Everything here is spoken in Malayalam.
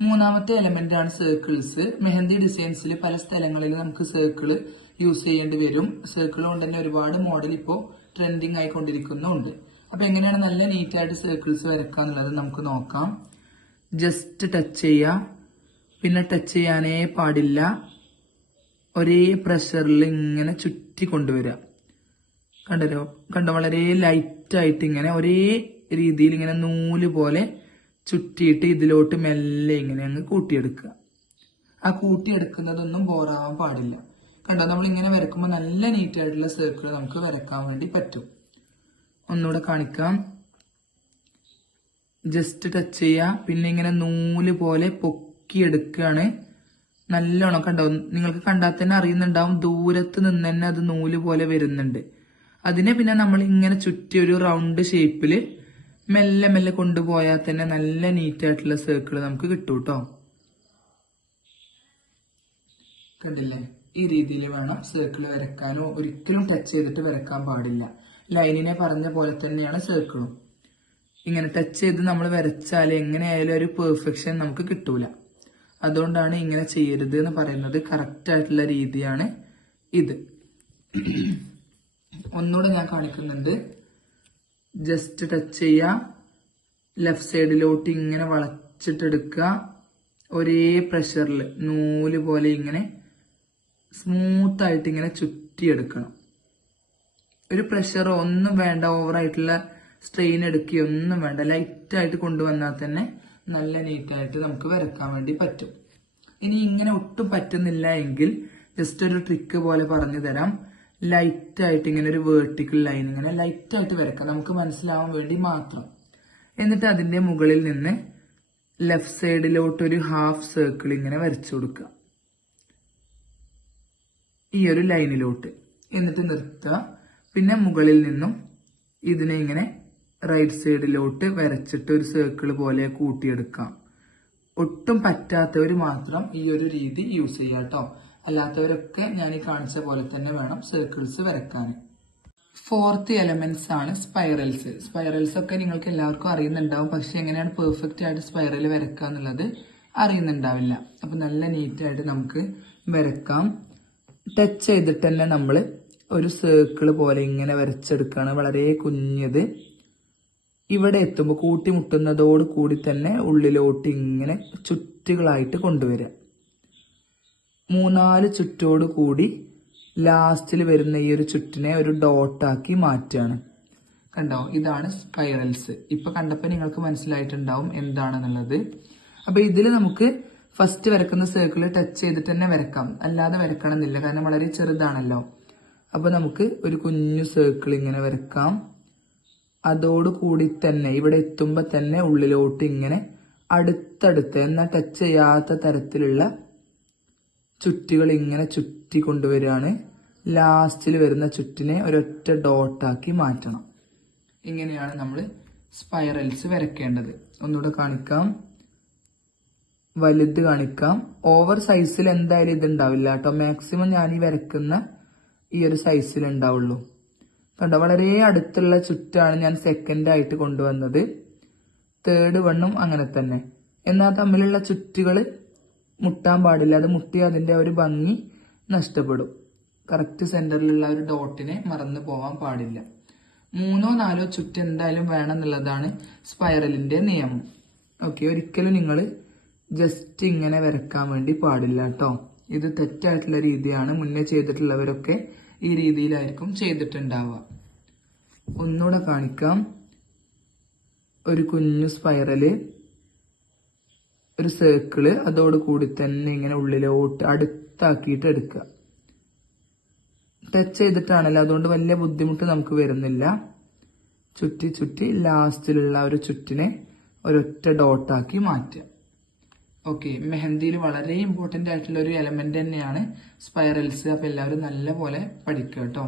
മൂന്നാമത്തെ എലമെന്റ് ആണ് സർക്കിൾസ്. മെഹന്തി ഡിസൈൻസിൽ പല സ്ഥലങ്ങളിൽ നമുക്ക് സർക്കിൾ യൂസ് ചെയ്യേണ്ടി വരും. സർക്കിൾ കൊണ്ട് തന്നെ ഒരുപാട് മോഡൽ ഇപ്പോൾ ട്രെൻഡിങ് ആയിക്കൊണ്ടിരിക്കുന്നുണ്ട്. അപ്പൊ എങ്ങനെയാണ് നല്ല നീറ്റായിട്ട് സർക്കിൾസ് വരക്കാന്നുള്ളത് നമുക്ക് നോക്കാം. ജസ്റ്റ് ടച്ച് ചെയ്യുക, പിന്നെ ടച്ച് ചെയ്യാനേ പാടില്ല. ഒരേ പ്രഷറിൽ ഇങ്ങനെ ചുറ്റി കൊണ്ടുവരിക. കണ്ടോ, വളരെ ലൈറ്റ് ആയിട്ട് ഇങ്ങനെ ഒരേ രീതിയിൽ ഇങ്ങനെ നൂല് പോലെ ചുറ്റിയിട്ട് ഇതിലോട്ട് മെല്ലെ ഇങ്ങനെ അങ്ങ് കൂട്ടിയെടുക്കുക. ആ കൂട്ടിയെടുക്കുന്നതൊന്നും ബോറാവാൻ പാടില്ല. കണ്ടോ, നമ്മൾ ഇങ്ങനെ വരക്കുമ്പോൾ നല്ല നീറ്റായിട്ടുള്ള സർക്കിൾ നമുക്ക് വരക്കാൻ വേണ്ടി പറ്റും. ഒന്നുകൂടെ കാണിക്കാം. ജസ്റ്റ് ടച്ച് ചെയ്യുക, പിന്നെ ഇങ്ങനെ നൂല് പോലെ പൊക്കിയെടുക്കുകയാണ്. നല്ലോണം കണ്ടോ, നിങ്ങൾക്ക് കണ്ടാൽ തന്നെ അറിയുന്നുണ്ടാവും, ദൂരത്ത് നിന്ന് തന്നെ അത് നൂല് പോലെ വരുന്നുണ്ട്. അതിനെ പിന്നെ നമ്മൾ ഇങ്ങനെ ചുറ്റി ഒരു റൗണ്ട് ഷേപ്പിൽ മെല്ലെ മെല്ലെ കൊണ്ടുപോയാൽ തന്നെ നല്ല നീറ്റായിട്ടുള്ള സർക്കിൾ നമുക്ക് കിട്ടും കേട്ടോ. കണ്ടില്ലേ, ഈ രീതിയിൽ വേണം സർക്കിൾ വരക്കാനോ. ഒരിക്കലും ടച്ച് ചെയ്തിട്ട് വരക്കാൻ പാടില്ല. ലൈനിനെ പറഞ്ഞ പോലെ തന്നെയാണ് സർക്കിളും. ഇങ്ങനെ ടച്ച് ചെയ്ത് നമ്മൾ വരച്ചാൽ എങ്ങനെയായാലും ഒരു പെർഫെക്ഷൻ നമുക്ക് കിട്ടൂല. അതുകൊണ്ടാണ് ഇങ്ങനെ ചെയ്യരുത് എന്ന് പറയുന്നത്. കറക്റ്റ് ആയിട്ടുള്ള രീതിയാണ് ഇത്. ഒന്നുകൂടെ ഞാൻ കാണിക്കുന്നുണ്ട്. ജസ്റ്റ് ടച്ച് ചെയ്യുക, ലെഫ്റ്റ് സൈഡിലോട്ട് ഇങ്ങനെ വളച്ചിട്ടെടുക്കുക. ഒരേ പ്രഷറിൽ നൂല് പോലെ ഇങ്ങനെ സ്മൂത്ത് ആയിട്ട് ഇങ്ങനെ ചുറ്റിയെടുക്കണം. ഒരു പ്രഷറോ ഒന്നും വേണ്ട, ഓവറായിട്ടുള്ള സ്ട്രെയിൻ എടുക്കുകയോ ഒന്നും വേണ്ട. ലൈറ്റായിട്ട് കൊണ്ടുവന്നാൽ തന്നെ നല്ല നീറ്റായിട്ട് നമുക്ക് വരക്കാൻ വേണ്ടി പറ്റും. ഇനി ഇങ്ങനെ ഒട്ടും പറ്റുന്നില്ല എങ്കിൽ ജസ്റ്റ് ഒരു ട്രിക്ക് പോലെ പറഞ്ഞു തരാം. ലൈറ്റായിട്ട് ഇങ്ങനെ ഒരു വേർട്ടിക്കൽ ലൈൻ ഇങ്ങനെ ലൈറ്റായിട്ട് വരക്കാം, നമുക്ക് മനസ്സിലാവാൻ വേണ്ടി മാത്രം. എന്നിട്ട് അതിന്റെ മുകളിൽ നിന്ന് ലെഫ്റ്റ് സൈഡിലോട്ട് ഒരു ഹാഫ് സർക്കിൾ ഇങ്ങനെ വരച്ചു കൊടുക്കുക, ഈ ഒരു ലൈനിലോട്ട്. എന്നിട്ട് നിർത്തുക. പിന്നെ മുകളിൽ നിന്നും ഇതിനെ ഇങ്ങനെ റൈറ്റ് സൈഡിലോട്ട് വരച്ചിട്ട് ഒരു സർക്കിൾ പോലെ കൂട്ടിയെടുക്കാം. ഒട്ടും പറ്റാത്തവർ മാത്രം ഈ ഒരു രീതി യൂസ് ചെയ്യാം കേട്ടോ. അല്ലാത്തവരൊക്കെ ഞാൻ ഈ കാണിച്ച പോലെ തന്നെ വേണം സർക്കിൾസ് വരക്കാൻ. ഫോർത്ത് എലമെന്റ്സ് ആണ് സ്പൈറൽസ്. സ്പൈറൽസ് ഒക്കെ നിങ്ങൾക്ക് എല്ലാവർക്കും അറിയുന്നുണ്ടാവും, പക്ഷെ എങ്ങനെയാണ് പെർഫെക്റ്റ് ആയിട്ട് സ്പൈറൽ വരക്കുക എന്നുള്ളത് അറിയുന്നുണ്ടാവില്ല. അപ്പൊ നല്ല നീറ്റായിട്ട് നമുക്ക് വരക്കാം. ടച്ച് ചെയ്തിട്ട് തന്നെ നമ്മൾ ഒരു സർക്കിൾ പോലെ ഇങ്ങനെ വരച്ചെടുക്കുകയാണ്, വളരെ കുഞ്ഞത്. ഇവിടെ എത്തുമ്പോൾ കൂട്ടിമുട്ടുന്നതോട് കൂടി തന്നെ ഉള്ളിലോട്ട് ഇങ്ങനെ ചുറ്റുകളായിട്ട് കൊണ്ടുവരിക. 3-4 ചുറ്റോട് കൂടി ലാസ്റ്റിൽ വരുന്ന ഈ ഒരു ചുറ്റിനെ ഒരു ഡോട്ടാക്കി മാറ്റുകയാണ്. കണ്ടോ, ഇതാണ് സ്പൈറൽസ്. ഇപ്പൊ കണ്ടപ്പോൾ നിങ്ങൾക്ക് മനസ്സിലായിട്ടുണ്ടാവും എന്താണെന്നുള്ളത്. അപ്പൊ ഇതിൽ നമുക്ക് ഫസ്റ്റ് വരക്കുന്ന സർക്കിൾ ടച്ച് ചെയ്തിട്ട് തന്നെ വരക്കാം, അല്ലാതെ വരക്കണം എന്നില്ല, കാരണം വളരെ ചെറുതാണല്ലോ. അപ്പൊ നമുക്ക് ഒരു കുഞ്ഞു സർക്കിൾ ഇങ്ങനെ വരക്കാം. അതോടുകൂടി തന്നെ ഇവിടെ എത്തുമ്പോൾ തന്നെ ഉള്ളിലോട്ട് ഇങ്ങനെ അടുത്തടുത്ത് എന്നാൽ ടച്ച് ചെയ്യാത്ത തരത്തിലുള്ള ചുറ്റികൾ ഇങ്ങനെ ചുറ്റി കൊണ്ടുവരികയാണ്. ലാസ്റ്റിൽ വരുന്ന ചുറ്റിനെ ഒരൊറ്റ ഡോട്ടാക്കി മാറ്റണം. ഇങ്ങനെയാണ് നമ്മൾ സ്പൈറൽസ് വരയ്ക്കേണ്ടത്. ഒന്നുകൂടെ കാണിക്കാം, വലുത് കാണിക്കാം. ഓവർ സൈസിൽ എന്തായാലും ഇത് ഉണ്ടാവില്ല കേട്ടോ. മാക്സിമം ഞാൻ ഈ വരക്കുന്ന ഈ ഒരു സൈസിൽ ഉണ്ടാവുള്ളൂ. കണ്ടോ, വളരെ അടുത്തുള്ള ചുറ്റാണ് ഞാൻ സെക്കൻഡ് ആയിട്ട് കൊണ്ടുവന്നത്. തേർഡ് വണ്ണും അങ്ങനെ തന്നെ. എന്നാൽ തമ്മിലുള്ള ചുറ്റുകൾ മുട്ടാൻ പാടില്ല. അത് മുട്ടി അതിന്റെ ഒരു ഭംഗി നഷ്ടപ്പെടും. കറക്റ്റ് സെന്ററിലുള്ള ഒരു ഡോട്ടിനെ മറന്നു പോവാൻ പാടില്ല. 3-4 ചുറ്റ് എന്തായാലും വേണം എന്നുള്ളതാണ് സ്പൈറലിന്റെ നിയമം. ഓക്കെ, ഒരിക്കലും നിങ്ങൾ ജസ്റ്റ് ഇങ്ങനെ വരക്കാൻ വേണ്ടി പാടില്ല കേട്ടോ. ഇത് തെറ്റായിട്ടുള്ള രീതിയാണ്. മുന്നേ ചെയ്തിട്ടുള്ളവരൊക്കെ ഈ രീതിയിലായിരിക്കും ചെയ്തിട്ടുണ്ടാവുക. ഒന്നുകൂടെ കാണിക്കാം. ഒരു കുഞ്ഞു സ്പൈറല്, ഒരു സർക്കിള്, അതോടുകൂടി തന്നെ ഇങ്ങനെ ഉള്ളിലോട്ട് അടുത്താക്കിയിട്ട് എടുക്കുക. ടച്ച് ചെയ്തിട്ടാണല്ലോ, അതുകൊണ്ട് വലിയ ബുദ്ധിമുട്ട് നമുക്ക് വരുന്നില്ല. ചുറ്റി ചുറ്റി ലാസ്റ്റിലുള്ള ഒരു ചുറ്റിനെ ഒരൊറ്റ ഡോട്ടാക്കി മാറ്റുക. ഓക്കെ, മെഹന്തിയിൽ വളരെ ഇമ്പോർട്ടന്റ് ആയിട്ടുള്ള ഒരു എലമെന്റ് തന്നെയാണ് സ്പൈറൽസ്. അപ്പൊ എല്ലാവരും നല്ല പോലെ പഠിക്കുക കേട്ടോ.